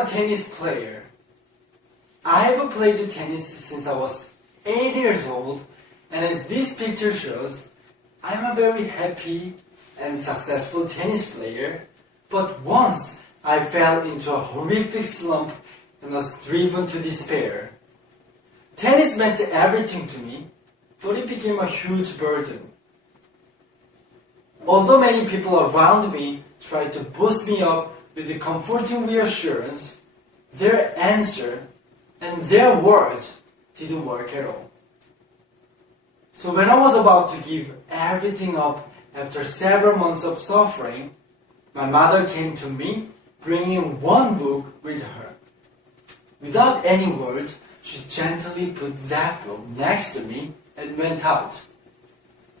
a tennis player. I have played tennis since I was 8 years old, and as this picture shows, I'm a very happy and successful tennis player, but once I fell into a horrific slump and was driven to despair. Tennis meant everything to me, but it became a huge burden. Although many people around me tried to boost me up with the comforting reassurance, their answer and their words didn't work at all. So when I was about to give everything up after several months of suffering, my mother came to me bringing one book with her. Without any words, she gently put that book next to me and went out.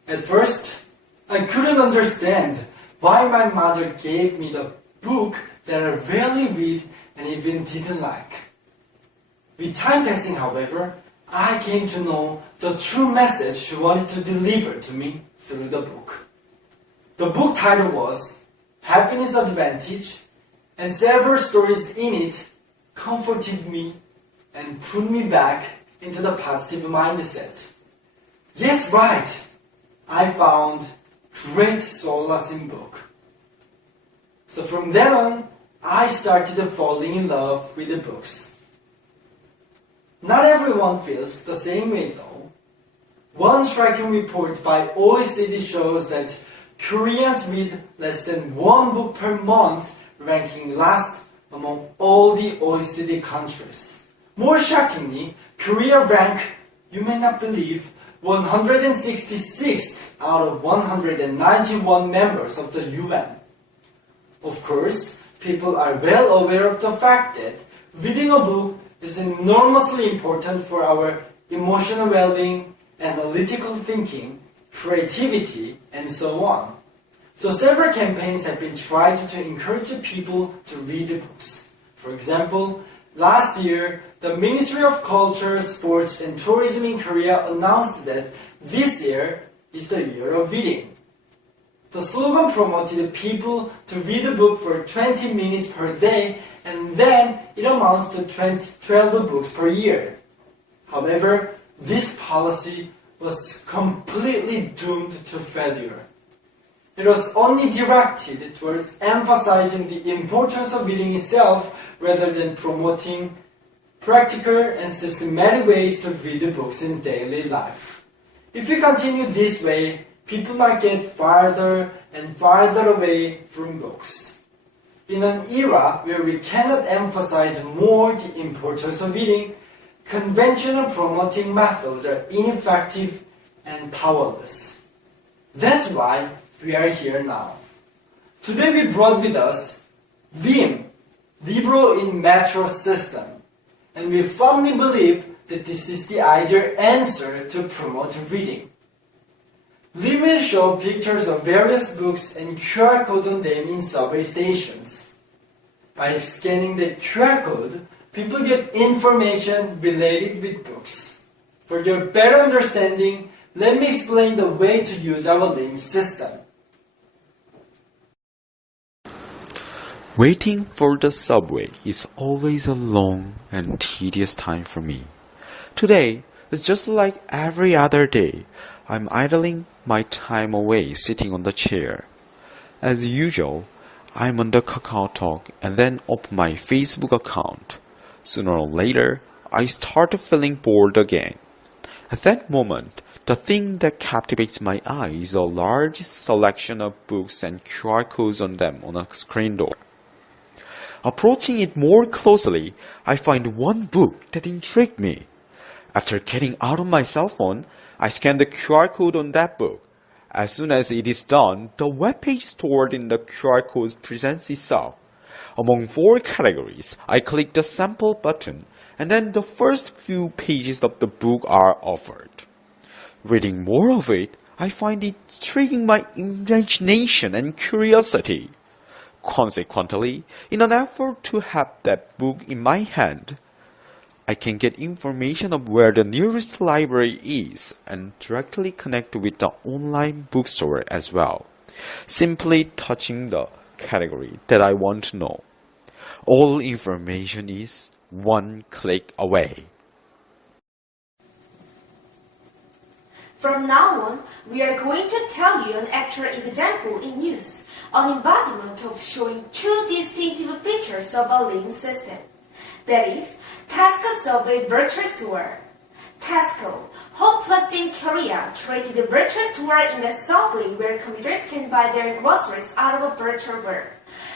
At first, I couldn't understand why my mother gave me the book that I rarely read and even didn't like. With time passing, however, I came to know the true message she wanted to deliver to me through the book. The book title was Happiness Advantage, and several stories in it comforted me and put me back into the positive mindset. Yes, right! I found great solace in book. So from then on, I started falling in love with the books. Not everyone feels the same way though. One striking report by OECD shows that Koreans read less than one book per month, ranking last among all the OECD countries. More shockingly, Korea ranked, you may not believe, 166th out of 191 members of the UN. Of course, people are well aware of the fact that reading a book is enormously important for our emotional well-being, analytical thinking, creativity, and so on. So several campaigns have been tried to encourage people to read books. For example, last year, the Ministry of Culture, Sports, and Tourism in Korea announced that this year is the year of reading. The slogan promoted people to read a book for 20 minutes per day, and then it amounts to 12 books per year. However, this policy was completely doomed to failure. It was only directed towards emphasizing the importance of reading itself rather than promoting practical and systematic ways to read the books in daily life. If we continue this way, people might get farther and farther away from books. In an era where we cannot emphasize more the importance of reading, conventional promoting methods are ineffective and powerless. That's why we are here now. Today we brought with us LIM, Libro in Metro System, and we firmly believe that this is the ideal answer to promote reading. LIM will show pictures of various books and QR code on them in subway stations. By scanning the QR code, people get information related with books. For your better understanding, let me explain the way to use our LIM system. Waiting for the subway is always a long and tedious time for me. Today is just like every other day. I'm idling my time away sitting on the chair. As usual, I'm on the KakaoTalk and then open my Facebook account. Sooner or later, I start feeling bored again. At that moment, the thing that captivates my eye is a large selection of books and QR codes on them on a screen door. Approaching it more closely, I find one book that intrigued me. After getting out of my cell phone, I scan the QR code on that book. As soon as it is done, the web page stored in the QR code presents itself. Among 4 categories, I click the sample button, and then the first few pages of the book are offered. Reading more of it, I find it intriguing my imagination and curiosity. Consequently, in an effort to have that book in my hand, I can get information of where the nearest library is and directly connect with the online bookstore as well, simply touching the category that I want to know. All information is one click away. From now on, we are going to tell you an actual example in use, an embodiment of showing two distinctive features of a link system. That is, Tesco Subway Virtual Store. Tesco, hopeless in Korea, created a virtual store in the subway where commuters can buy their groceries out of a virtual world.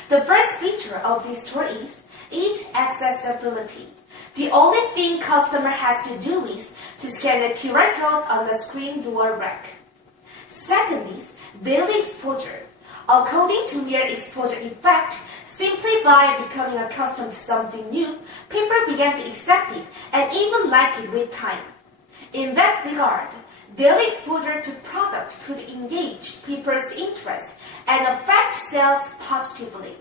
The first feature of this store is its accessibility. The only thing customer has to do is to scan the QR code on the screen door rack. Second is daily exposure. According to mere exposure effect, simply by becoming accustomed to something new, people began to accept it and even like it with time. In that regard, daily exposure to product could engage people's interest and affect sales positively.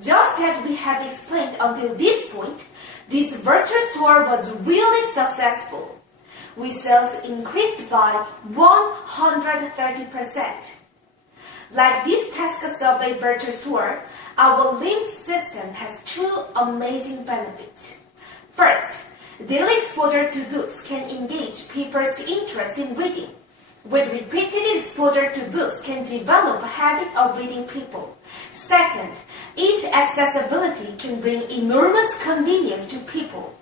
Just as we have explained until this point, this virtual store was really successful. We sales increased by 130%. Like this Tesco Subway virtual store, our link system has two amazing benefits. First, daily exposure to books can engage people's interest in reading. With repeated exposure to books can develop a habit of reading people. Second, its accessibility can bring enormous convenience to people.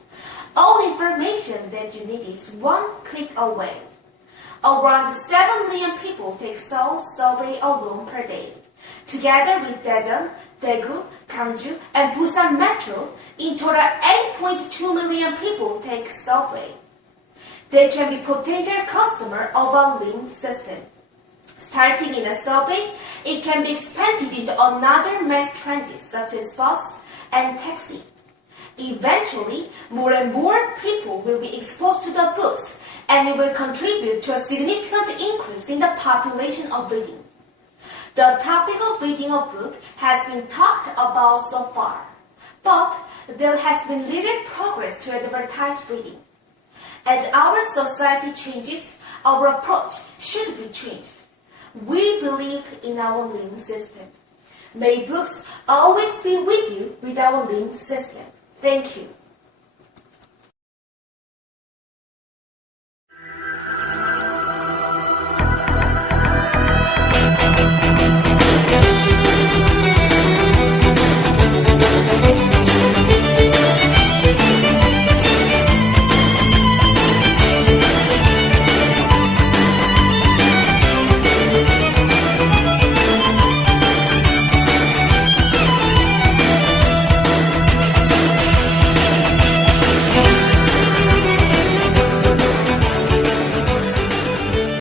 All information that you need is one click away. Around 7 million people take Seoul subway alone per day. Together with Daejeon, Daegu, Gangju, and Busan Metro, in total 8.2 million people take subway. They can be potential customer of a link system. Starting in a subway, it can be expanded into another mass transit such as bus and taxi. Eventually, more and more people will be exposed to the books, and it will contribute to a significant increase in the population of reading. The topic of reading a book has been talked about so far, but there has been little progress to advertise reading. As our society changes, our approach should be changed. We believe in our link system. May books always be with you with our link system. Thank you.